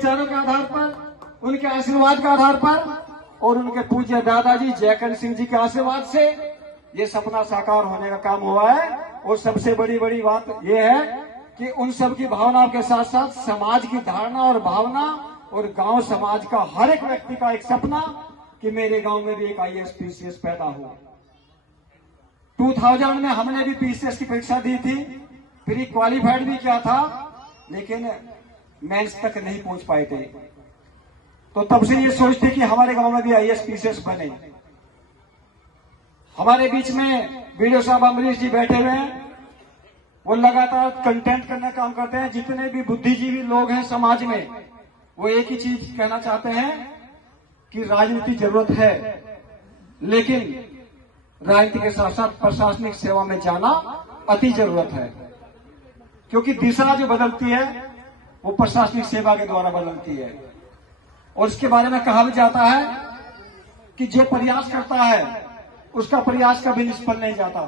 विचारों के आधार पर, उनके आशीर्वाद के आधार पर और उनके पूज्य दादाजी जयकंठ सिंह जी के आशीर्वाद से ये सपना साकार होने का काम हुआ है। और सबसे बड़ी बात ये है कि उन सब की भावनाओं के साथ साथ समाज की धारणा और भावना और गांव समाज का हर एक व्यक्ति का एक सपना कि मेरे गांव में भी एक IAS PCS पैदा हो। 2000 में हमने भी PCS की परीक्षा दी थी, प्री क्वालिफाइड भी किया था, लेकिन मेंस तक नहीं पहुंच पाए थे। तो तब से ये सोच थी कि हमारे गांव में भी IAS PCS बने। हमारे बीच में वीडियो साहब अमरीश जी बैठे हुए हैं, वो लगातार कंटेंट करने का काम करते हैं। जितने भी बुद्धिजीवी लोग हैं समाज में, वो एक ही चीज कहना चाहते हैं कि राजनीति जरूरत है, लेकिन राजनीति के साथ साथ प्रशासनिक सेवा में जाना अति जरूरत है, क्योंकि दिशा जो बदलती है वो प्रशासनिक सेवा के द्वारा बदलती है। और इसके बारे में कहा भी जाता है कि जो प्रयास करता है उसका प्रयास कभी निष्फल नहीं जाता,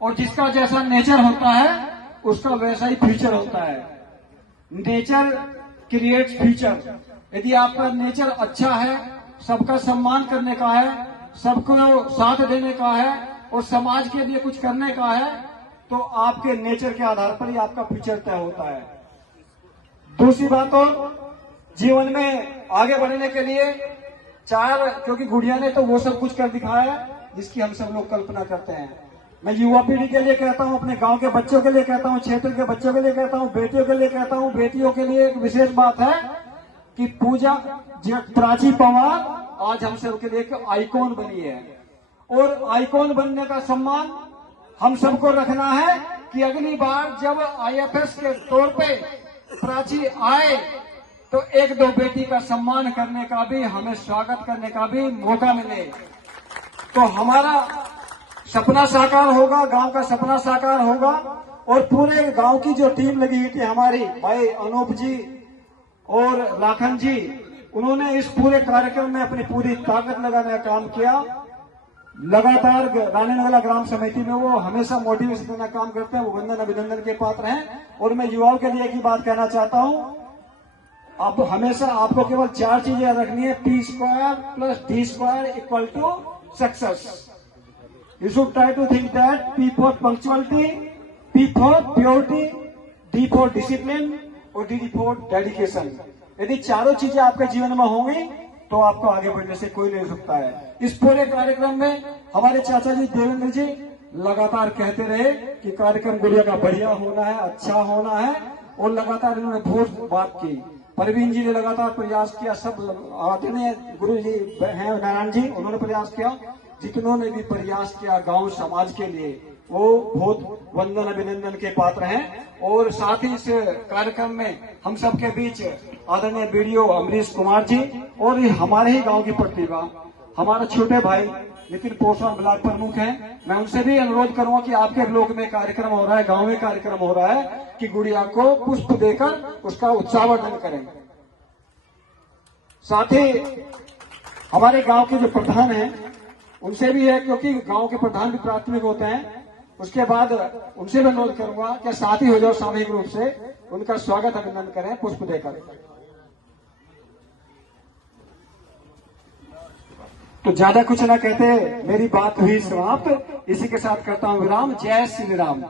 और जिसका जैसा नेचर होता है उसका वैसा ही फ्यूचर होता है। Nature creates future. यदि आपका नेचर अच्छा है, सबका सम्मान करने का है, सबको साथ देने का है और समाज के लिए कुछ करने का है, तो आपके नेचर के आधार पर ही आपका फ्यूचर तय होता है। दूसरी बात, और जीवन में आगे बढ़ने के लिए क्योंकि गुड़िया ने तो वो सब कुछ कर दिखाया है जिसकी हम सब लोग कल्पना करते हैं। मैं युवा पीढ़ी के लिए कहता हूं, अपने गांव के बच्चों के लिए कहता हूं, क्षेत्र के बच्चों के लिए कहता हूं, बेटियों के लिए कहता हूं, बेटियों के लिए एक विशेष बात है कि पूजा प्राची पवार आज हम सब के लिए एक आइकॉन बनी है, और आइकॉन बनने का सम्मान हम सबको रखना है कि अगली बार जब IFS के तौर पे प्राची आए तो एक दो बेटी का सम्मान करने का भी, हमें स्वागत करने का भी मौका मिले, तो हमारा सपना साकार होगा, गांव का सपना साकार होगा। और पूरे गांव की जो टीम लगी हुई थी हमारी, भाई अनूप जी और लाखन जी, उन्होंने इस पूरे कार्यक्रम में अपनी पूरी ताकत लगाने का काम किया। लगातार रानीनगला ग्राम समिति में वो हमेशा मोटिवेशन देने का काम करते हैं, वो वंदन अभिनंदन के पात्र हैं। और मैं युवाओं के लिए एक ही बात कहना चाहता हूं, अब हमेशा आपको केवल 4 चीजें याद रखनी है, P² + D² = success. You should try to think that P for punctuality, P for purity, D for discipline और D for dedication। यदि चारों चीजें आपके जीवन में होंगी तो आपको आगे बढ़ने से कोई नहीं रुकता है। इस पूरे कार्यक्रम में हमारे चाचा जी देवेंद्र जी लगातार कहते रहे कि कार्यक्रम गुड़िया का बढ़िया होना है, अच्छा होना है, और लगातार इन्होंने बहुत बात की। परवीन जी ने लगातार प्रयास किया, सब आदरणीय गुरु जी हैं नारायण जी, उन्होंने प्रयास किया, जितनों ने भी प्रयास किया गांव समाज के लिए वो बहुत वंदन अभिनंदन के पात्र हैं। और साथ ही इस कार्यक्रम में हम सबके बीच आदरणीय BDO अमरीश कुमार जी और हमारे ही गांव की प्रतिभा हमारे छोटे भाई नितिन पोषण ब्लॉक प्रमुख हैं। मैं उनसे भी अनुरोध करूंगा कि आपके ब्लॉक में कार्यक्रम हो रहा है, गांव में कार्यक्रम हो रहा है, कि गुड़िया को पुष्प देकर उसका उत्साहवर्धन करें। साथ ही हमारे गांव के जो प्रधान हैं उनसे भी है, क्योंकि गांव के प्रधान भी प्राथमिक होते हैं, उसके बाद उनसे भी अनुरोध करूंगा कि साथी हो जाओ, सामूहिक रूप से उनका स्वागत अभिनंदन करें पुष्प देकर। तो ज्यादा कुछ ना कहते मेरी बात हुई समाप्त, इसी के साथ करता हूं विराम। जय श्री राम।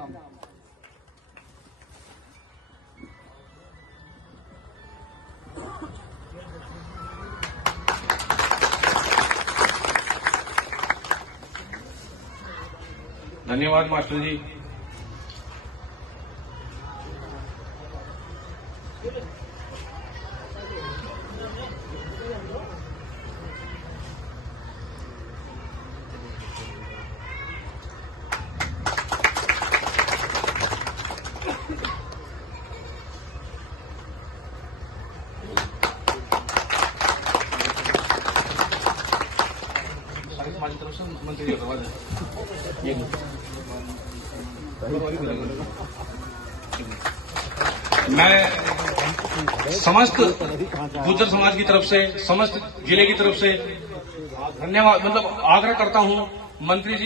धन्यवाद मास्टर जी। हमारी तरफ से मंत्री मैं समस्त गुर्जर समाज की तरफ से, समस्त जिले की तरफ से धन्यवाद आग्रह करता हूं मंत्री जी।